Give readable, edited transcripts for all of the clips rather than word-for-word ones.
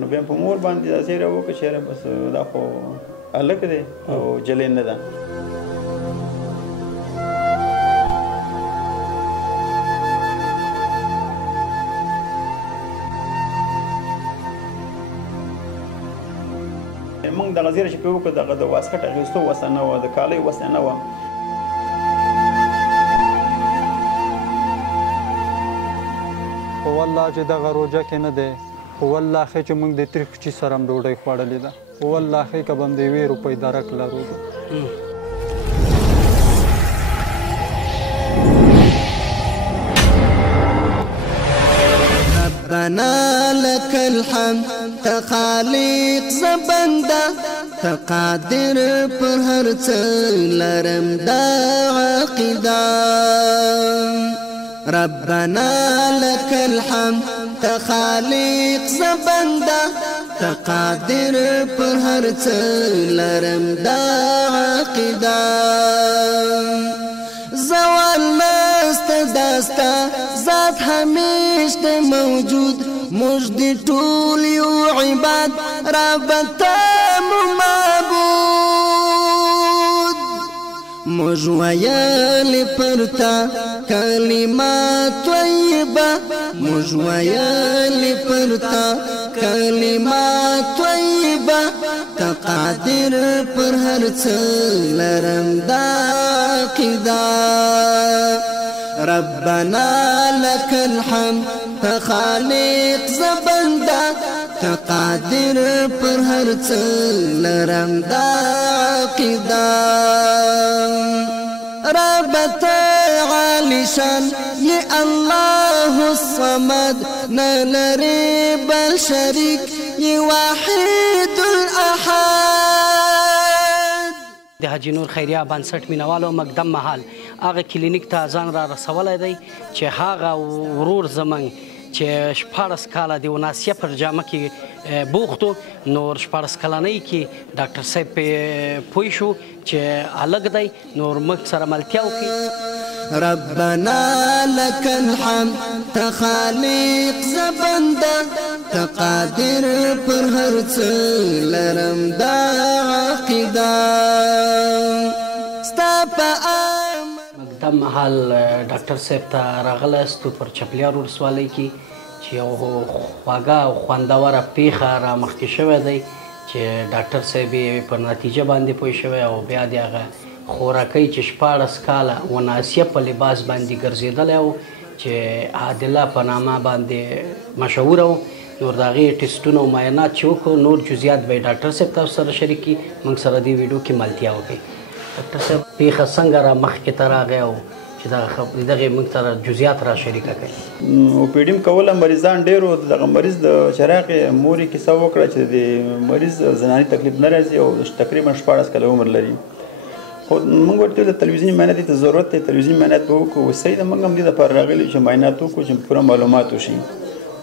نو بیا په مور باندې داسې راوکړه چې یاره بس دا خو هلک دی او جلۍ نه ده. موږ دغه زیره چې پرې وکړو دغه د واسکټ اخیستو وسه نه وه، د کالیو وسه نه وه. خو والله چې دغه روژه کې نه دی، خو والله ښه چې موږ د تریخ کوچي سره هم ډوډۍ خوړلې ده. خو والله ښه که به هم د 1 روپۍ درک لرو. ربنا لك الحمد ته خالق زبنده، ته قادر پر هر څه لرم دا عقیده. ربنا لك الحمد ته خالق زبنده، ته قادر پر هر څه لرم دا عقیده. زوال نسته داستا ذات همیش د موجود، موږ د ټول یو عباد رب ته مو معبود. موږ ویلې پر تا کلمات طیبه، موږ ویلې پر تا کلمات طیبه، ته قادر پر هر څه لرم دا عقیده. ربنا لك الحمد ته خالق زبنده، ته قادر پر هر څه لرم دا عقیده. رب ته عالی شان ی الله الصمد، نه لري بل شریک ی واحد الاحد. د حاجي نور خیریه بنسټ مینوالو مقدم محل هغه کلینیک ته ځان را رسولی دی چې هغه ورور زموږ چې 14 کاله د وناسیه پر جامه کې بوختو، نور 14 کلنۍ کې ډاکټر صاحب پوه شو چې هلک دی، نور موږ سره ملتیا وکړي. ربنا لك الحمد ته خالق زبنده، ته قادر پر هر څه لرم دا عقیده. ستا په مقدم محل ډاکټر صاحب ته راغلاستو پر چپلیار ولسوالۍ کې چې یو خواږه او خوندوره پیښه رامخکې شوی دی چې ډاکټر صاحب یې په نتیجه باندې پوه شوی او بیا د هغه خوراکۍ چې 14 کاله وناسیه په لباس باندې ګرځېدلی و چې عادله په نامه باندې مشهوره و. نور د هغې ټسټونه او معاینات چې وکړو، نور جزیات به یې ډاکټر صاحب تاسو سره شریک کړي. موږ سره دې ویډیو کې ملتیا وکړئ. ډاکټر صاحب پیښه څنګه را مخکې ته راغی او چې دغې موږ سره جزیات را شریکه کړي؟ اوپیډیم کوله مریضان ډېر وو. دغه مریض د چراغ مورې کیسه وکړه چې د مریض زناني تکلیف نه راځي او تقریبا 14 کاله عمر لري. خو موږ ورته د تلویزیوني معاینات ته ضرورت دی، تلویزیوني معاینات به وکړو. صحیح ده، موږ هم دې دپاره راغلي چې معاینات وکړو چې پوره معلومات وشي.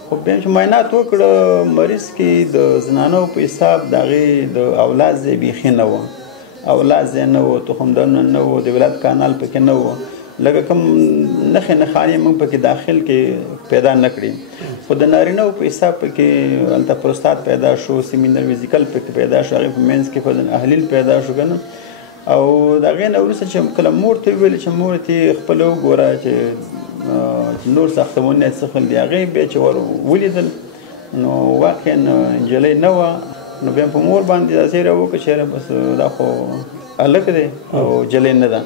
خو بیا چې معاینات وکړه مریض کې د زنانو په حساب د هغې د اولاد ځای بیخي نه وه، اولاد ځای نه و، تخمدانونه نه و، د ولادت کانال پکې نه و. لکه کوم نښې نښانې موږ پکې داخل کې پیدا نه کړي. خو د نارینهو په حساب پکې هلته پروستات پیدا شو، سیمینر ویزیکل پکې پیدا شو، هغې په منځ کې احلیل پیدا شو که نه. او د هغې نه وروسته چې کله مور ته ویلې چې مور ته خپله وګوره چې نور ساختمانونه څه خل دي، هغې بیا چې ولیدل نو واقعا نجلۍ نه وه. نو بیا په مور باندې داسې راوکړه چې یاره بس دا خو هلک دی او جلۍ نه ده.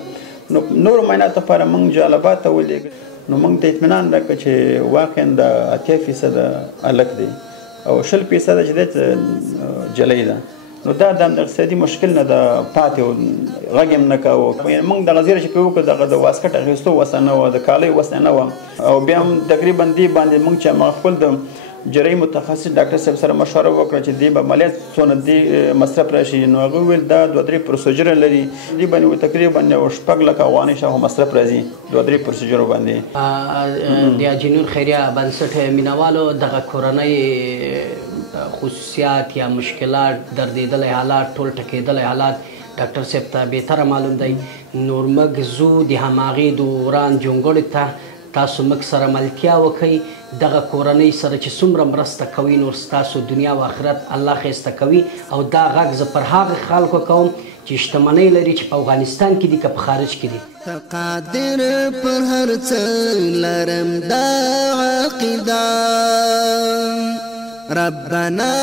نو نورو معایناتو لپاره موږ جلال ته ولېږه. نو موږ ته اطمینان راکړه چې واقعا د 80% هلک دی او 20% چې دی جلۍ ده. نو دا د اقتصادي مشکل نه ده پاتې و، غږ یې نه کوو. موږ دغه زیره چې پرې وکړو دغه د واسکټ اخیستو وسه نه وه، د کالیو وسه نه وه. او بیا هم تقریبا دې باندې موږ چې خپل د جراحي متخصص ډاکټر صاحب سره مشوره وکړه چې دې به عملیات څونه دې مصرف راشي. نو هغه وویل دا 2-3 پروسیجر لري، دې باندې تقریبا 6 لکه افغانۍ شاوخوا مصرف راځي 2-3 پروسیجرو باندې. د حاجي نور خیریه بنسټ مینوالو دغه کورنۍ خصوصیات یا مشکلات، دردېدلی حالات، ټول ټکېدلی حالات ډاکټر صاحب ته بهتره معلوم دی. نور موږ ځو د هماغې دوران جونګړې ته تاسو موږ سره ملتیا وکئ دغه کورنۍ سره چې څومره مرسته کوي نور ستاسو دنیا او آخرت الله ښایسته کوي او دا غږ زه پر هغه خلکو کوم چې شتمنۍ لري چې په افغانستان کې دي که په خارج کې دي قادر پر هر څه لرم دا عقیده ربنا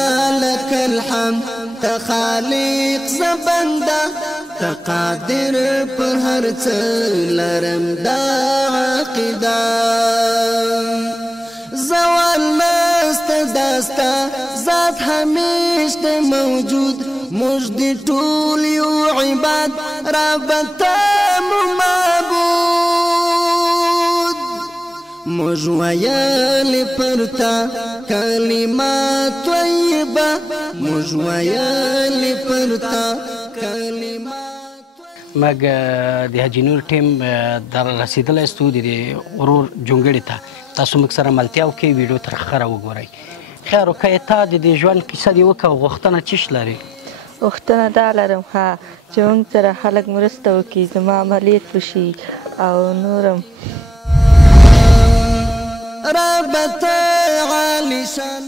لك الحمد تخالق زبنده تقادر پر هر څه لرم دا عقیده زوال نست داستا ذات همیش د موجود مجد ټول یو عباد رب تام معبود مجویل پرتا کلمات طیبه مجویل پرتا کلمات موږ د حاجي نور ټیم در رسیدلی استو د ورور جونګړې ته تاسو موږ سره ملتیا وکړئ ویډیو تر اخره وګورئ خیر وکړئ تا د دې ژوند کیسه دې وکړه غوښتنه چیش لري غوښتنه دا لرم ښه چې موږ سره خلک مرسته وکړي زما عملیات وشي او نورم ربط عالی شان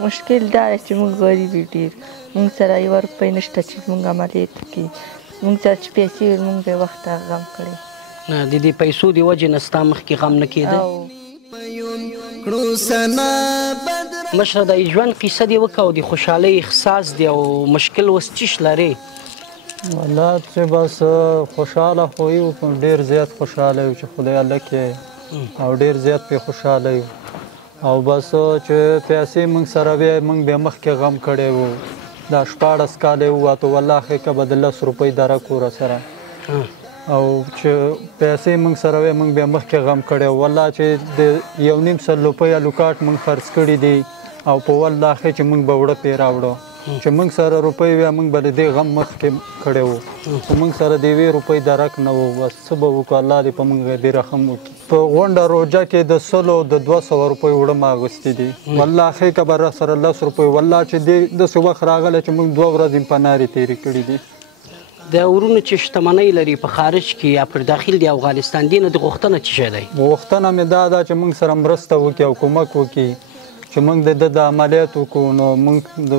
مشکل دا دی چې موږ غریب یو ډېر موږ سره یوه روپۍ نشته چې موږ عملیات وکړي موږ سره چې پیسې وي موږ به یې وخت غم کړی د دې پیسو د وجې نه ستا مخکې غم نه کېده مشره د ژوند کیسه دې وکړه او د خوشحالۍ احساس دی او مشکل اوس چیش لرې والله چې بس خوشحاله خو یو ډېر زیات خوشحاله یو چې خدای الله کې او ډېر زیات پې خوشحاله یو او بس چې پیسې موږ سره وې موږ بیا مخکې غم کړی و دا 14 کاله یې ووتو والله ښه به د 10 روپۍ درک و راسره او چې پیسې موږ سره وې موږ بیا مخکې غم کړی و والله چې د 1.5 روپۍ الوکاټ موږ خرڅ کړي دي او په والله ښه چې موږ به وړه پې راوړو چې موږ سره روپۍ وې موږ به د دې غم مخکې کړی و خو موږ سره د 1 روپۍ درک نه و بس څه به وکړو الله دې په موږ دې رحم وکړي په غونډه روژه کې د 100 او د 200 روپۍ وړه ما اغوستې دي والله ښې که به راسره 10 روپۍ والله چې داسې وخت راغلی چې موږ 2 ورځې په نارې تېرې کړي دي د ورونو چې شتمنۍ لري په خارج کې یا پر داخل د افغانستان دي نو د غوښتنه څه شی دی غوښتنه مې دا ده چې موږ سره مرسته وکړي او کومک وکړي چې موږ د عملیات وکړو نو موږ د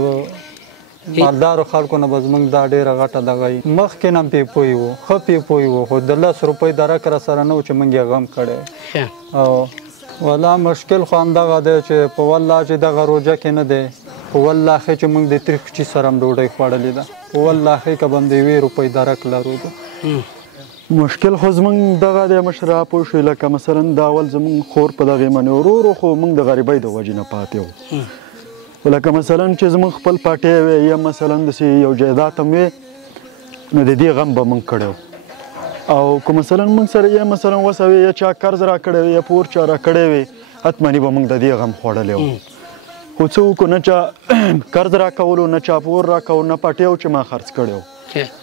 مالدارو خلکو نه به زموږ دا ډېره غټه دغه وي مخکې نه پې پوه وو ښه پې پوه وو خو د 10 روپۍ درک راسره نه و چې موږ یې غم کړی او والله مشکل خو همدغه دی چې په والله چې دغه روژه کې نه دی په والله ښې چې موږ د تریخ کوچي سره هم ډوډۍ خوړلې ده په والله ښې که به هم د 1 روپۍ درک لرو ده مشکل خو زموږ دغه دی مشره پوه شوې لکه مثلا دا اول زموږ خور په دغې منې ورو خو موږ د غریبۍ د وجې نه پاتې وو لکه مثلا چې زموږ خپل پاټی وی یا مثلا داسې یو جایداد هم وی نو د دې غم به موږ کړی او که مثلا موږ سره یا مثلا وسه وی یا چا قرض را کړی وی یا پور چا را کړی وی حتمني به موږ د دې غم خوړلی و خو څه وکړو نه چا قرض را کولو نه چا پور را کولو نه پاټی و چې ما خرڅ کړی و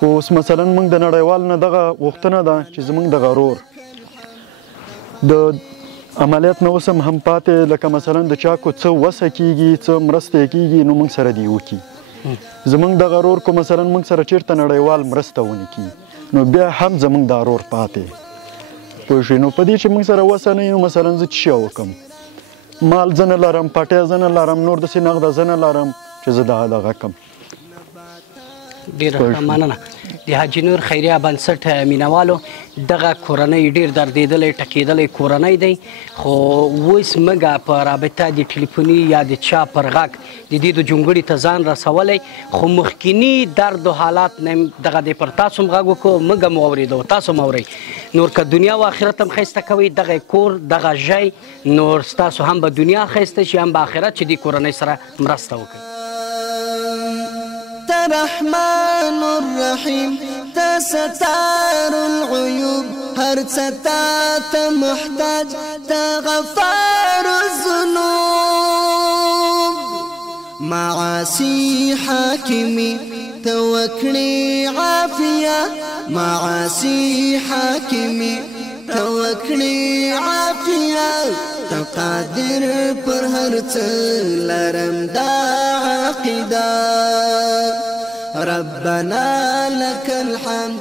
خو اوس مثلا موږ د نړیوال نه دغه غوښتنه ده چې زموږ دغه رور د عملیات نه اوس هم پاتې لکه مثلا د چا کو څه وسه کېږي څه مرسته کېږي نو موږ سره دې وکړي زموږ دغه رور کو مثلا موږ سره چېرته نړیوال مرسته ونه کړي نو بیا هم زموږ دا رور پاتې پوه شوې نو په دې چې موږ سره وسه نه وي نو مثلا زه څه شی وکړم مال زه نه لرم پټی زه نه لرم نور داسې نغده زه نه لرم چې زه دغه کړم ډېره ښه مننه د حاجي نور خیریه بنسټ مینوالو دغه کورنۍ ډېر دردېدلی ټکېدلی کورنۍ دی خو اوس موږ په رابطه د ټلیفوني یا د چا پر غږ د دې د جونګړې ته ځان رسولی خو مخکیني درد و حالات نه دغه دی پر تاسو هم غږ وکړو موږ هم واورېدو تاسو هم اورئ نور که دنیا و آخرت هم ښایسته کوئ دغه کور دغه ژی نور ستاسو هم به دنیا ښایسته شي هم به آخرت چې دې کورنۍ سره مرسته وکړئ رحمن الرحيم تستار العيوب هر څه محتاج تغفار الذنوب معاصي حاكمي توكلي عافية معاصي حاكمي توكلي عافية تقادر پر هر څه لرم دا عقیده ربنا لك الحمد